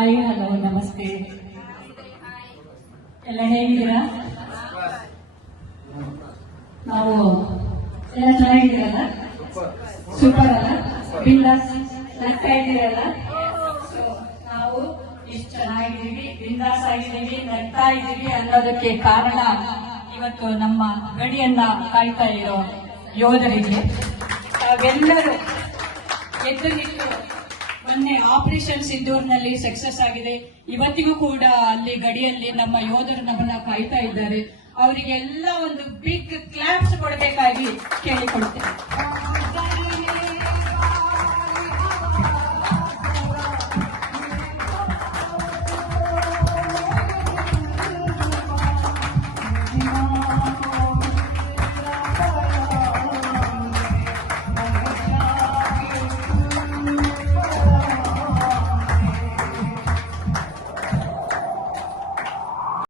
Hi hello ನಮಸ್ತೆ. ಎಲ್ಲ ಹೇಗಿದ್ದೀರಾ? ನಾವು ಎಲ್ಲ ಚೆನ್ನಾಗಿದ್ದೀರಲ್ಲ? ಸೂಪರ್ ಅಲ್ಲ? ಬಿಂದಾಸ್ ನಗ್ತಾ ಇದ್ದೀರಲ್ಲ? ನಾವು ಇಷ್ಟು ಚೆನ್ನಾಗಿದ್ದೀವಿ, ಬಿಂದಾಸ್ ಆಗಿದ್ದೀವಿ, ನಗ್ತಾ ಇದ್ದೀವಿ ಅನ್ನೋದಕ್ಕೆ ಕಾರಣ ಇವತ್ತು ನಮ್ಮ ಗಡಿಯನ್ನ ಕಾಯ್ತಾ ಇರೋ ಯೋಧರಿಗೆ ತಾವೆಲ್ಲರೂ ಎದ್ದು ನಿಂತು ಮೊನ್ನೆ ಆಪರೇಷನ್ ಸಿಂಧೂರ್ನಲ್ಲಿ ಸಕ್ಸಸ್ ಆಗಿದೆ. ಇವತ್ತಿಗೂ ಕೂಡ ಅಲ್ಲಿ ಗಡಿಯಲ್ಲಿ ನಮ್ಮ ಯೋಧರು ನಮ್ಮನ್ನ ಕಾಯ್ತಾ ಇದ್ದಾರೆ. ಅವರಿಗೆಲ್ಲ ಒಂದು ಬಿಗ್ ಕ್ಲಾಪ್ಸ್ ಕೊಡಬೇಕಾಗಿ ಕೇಳಿಕೊಳ್ತೇನೆ.